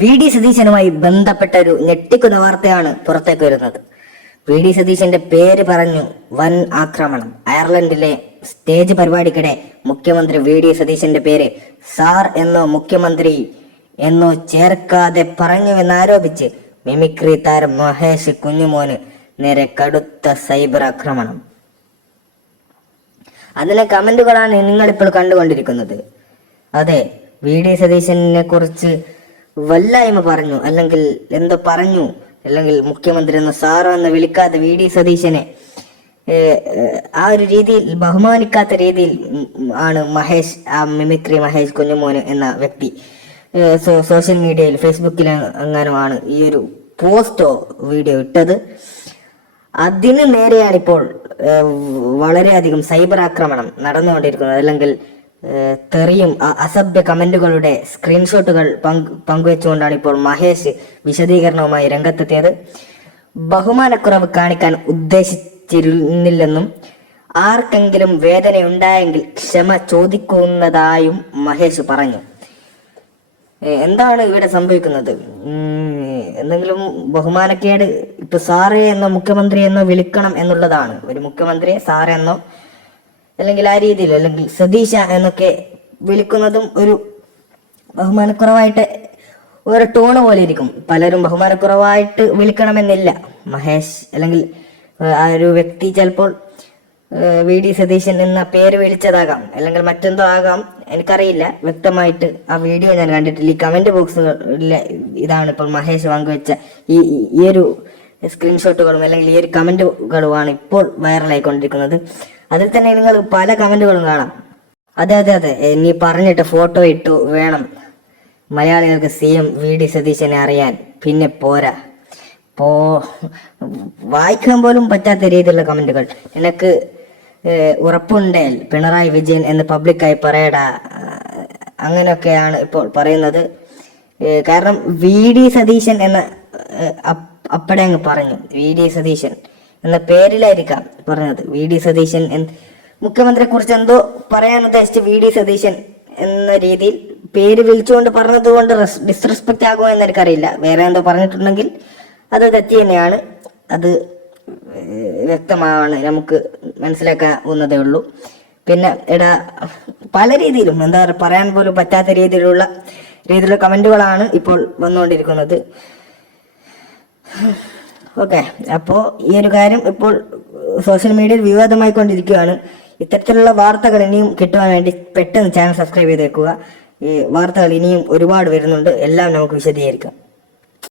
VD. സതീശനുമായി ബന്ധപ്പെട്ട ഒരു ഞെട്ടിക്കുന്ന വാർത്തയാണ് പുറത്തേക്ക് വരുന്നത്. വി.ഡി. സതീശന്റെ പേര് പറഞ്ഞു വൻ ആക്രമണം. അയർലൻഡിലെ സ്റ്റേജ് പരിപാടിക്കിടെ മുഖ്യമന്ത്രി വി.ഡി. സതീശന്റെ പേര് സാർ എന്നോ മുഖ്യമന്ത്രി എന്നോ ചേർക്കാതെ പറഞ്ഞുവെന്നാരോപിച്ച് മിമിക്രി താരം മഹേഷ് കുഞ്ഞുമോന് നേരെ കടുത്ത സൈബർ ആക്രമണം. അതിലെ കമന്റുകളാണ് നിങ്ങളിപ്പോൾ കണ്ടുകൊണ്ടിരിക്കുന്നത്. അതെ, വി.ഡി. സതീശനെ കുറിച്ച് വല്ലായ്മ പറഞ്ഞു, അല്ലെങ്കിൽ എന്തോ പറഞ്ഞു, അല്ലെങ്കിൽ മുഖ്യമന്ത്രി എന്നോ സാറോ എന്ന് വിളിക്കാതെ വി.ഡി. സതീശനെ ആ ഒരു രീതിയിൽ ബഹുമാനിക്കാത്ത രീതിയിൽ ആണ് മിമിക്രി മഹേഷ് കുഞ്ഞുമോന് എന്ന വ്യക്തി സോഷ്യൽ മീഡിയയിൽ ഫേസ്ബുക്കിൽ അങ്ങനെയാണ് ഈ ഒരു പോസ്റ്റോ വീഡിയോ ഇട്ടത്. അതിന് നേരെയാണ് ഇപ്പോൾ വളരെയധികം സൈബർ ആക്രമണം നടന്നുകൊണ്ടിരിക്കുന്നത്. അല്ലെങ്കിൽ തെറിയും അസഭ്യ കമന്റുകളുടെ സ്ക്രീൻഷോട്ടുകൾ പങ്കുവെച്ചുകൊണ്ടാണ് ഇപ്പോൾ മഹേഷ് വിശദീകരണവുമായി രംഗത്തെത്തിയത്. ബഹുമാനക്കുറവ് കാണിക്കാൻ ഉദ്ദേശിച്ചിരുന്നില്ലെന്നും ആർക്കെങ്കിലും വേദനയുണ്ടായെങ്കിൽ ക്ഷമ ചോദിക്കുന്നതായും മഹേഷ് പറഞ്ഞു. എന്താണ് ഇവിടെ സംഭവിക്കുന്നത്? എന്തെങ്കിലും ബഹുമാനക്കേട് ഇപ്പൊ സാറേ എന്നോ മുഖ്യമന്ത്രി എന്നോ വിളിക്കണം എന്നുള്ളതാണ്. ഒരു മുഖ്യമന്ത്രിയെ സാറേ എന്നോ അല്ലെങ്കിൽ ആ രീതിയിൽ, അല്ലെങ്കിൽ സതീശ എന്നൊക്കെ വിളിക്കുന്നതും ഒരു ബഹുമാനക്കുറവായിട്ട് ഒരു ടോണ് പോലെ ഇരിക്കും. പലരും ബഹുമാനക്കുറവായിട്ട് വിളിക്കണമെന്നില്ല. മഹേഷ് അല്ലെങ്കിൽ ആ ഒരു വ്യക്തി ചിലപ്പോൾ വി.ഡി. സതീശൻ എന്ന പേര് വിളിച്ചതാകാം, അല്ലെങ്കിൽ മറ്റെന്തോ ആകാം, എനിക്കറിയില്ല വ്യക്തമായിട്ട്. ആ വീഡിയോ ഞാൻ കണ്ടിട്ടില്ല. ഈ കമന്റ് ബോക്സിലെ ഇതാണ് ഇപ്പോൾ മഹേഷ് പങ്കുവെച്ച ഈ ഒരു സ്ക്രീൻഷോട്ടുകളും അല്ലെങ്കിൽ ഈ ഒരു കമന്റുകളുമാണ് ഇപ്പോൾ വൈറലായിക്കൊണ്ടിരിക്കുന്നത്. അതിൽ തന്നെ നിങ്ങൾ പല കമന്റുകളും കാണാം. അതെ അതെ അതെ നീ പറഞ്ഞിട്ട് ഫോട്ടോ ഇട്ടു വേണം മലയാളികൾക്ക് CM വി.ഡി. സതീശനെ അറിയാൻ, പിന്നെ പോരാ വായിക്കാൻ പോലും പറ്റാത്ത രീതിയിലുള്ള കമന്റുകൾ. നിനക്ക് ഉറപ്പുണ്ടേൽ പിണറായി വിജയൻ എന്ന് പബ്ലിക്കായി പറയടാ, അങ്ങനെയൊക്കെയാണ് ഇപ്പോൾ പറയുന്നത്. കാരണം വി.ഡി. സതീശൻ എന്ന അപ്പടെ അങ്ങ് പറഞ്ഞു. വി.ഡി. സതീശൻ എന്ന പേരിലായിരിക്കാം പറഞ്ഞത്. വി.ഡി. സതീശൻ മുഖ്യമന്ത്രിയെ കുറിച്ച് എന്തോ പറയാൻ ഉദ്ദേശിച്ച് വി.ഡി. സതീശൻ എന്ന രീതിയിൽ പേര് വിളിച്ചുകൊണ്ട് പറഞ്ഞത് കൊണ്ട് ഡിസ്റെസ്പെക്ട് ആകുമോ എന്ന് എനിക്കറിയില്ല. വേറെ എന്തോ പറഞ്ഞിട്ടുണ്ടെങ്കിൽ അത് തെറ്റി തന്നെയാണ്. അത് വ്യക്തമാണ്, നമുക്ക് മനസ്സിലാക്കാവുന്നതേ ഉള്ളൂ. പിന്നെ പല രീതിയിലും എന്താ പറയുക, പറയാൻ പോലും പറ്റാത്ത രീതിയിലുള്ള കമന്റുകളാണ് ഇപ്പോൾ വന്നുകൊണ്ടിരിക്കുന്നത്. ഓക്കെ, അപ്പോൾ ഈ ഒരു കാര്യം ഇപ്പോൾ സോഷ്യൽ മീഡിയയിൽ വിവാദമായി കൊണ്ടിരിക്കുകയാണ്. ഇത്തരത്തിലുള്ള വാർത്തകൾ ഇനിയും കിട്ടുവാൻ വേണ്ടി പെട്ടെന്ന് ചാനൽ സബ്സ്ക്രൈബ് ചെയ്തേക്കുക. ഈ വാർത്തകൾ ഇനിയും ഒരുപാട് വരുന്നുണ്ട്, എല്ലാം നമുക്ക് വിശദീകരിക്കാം.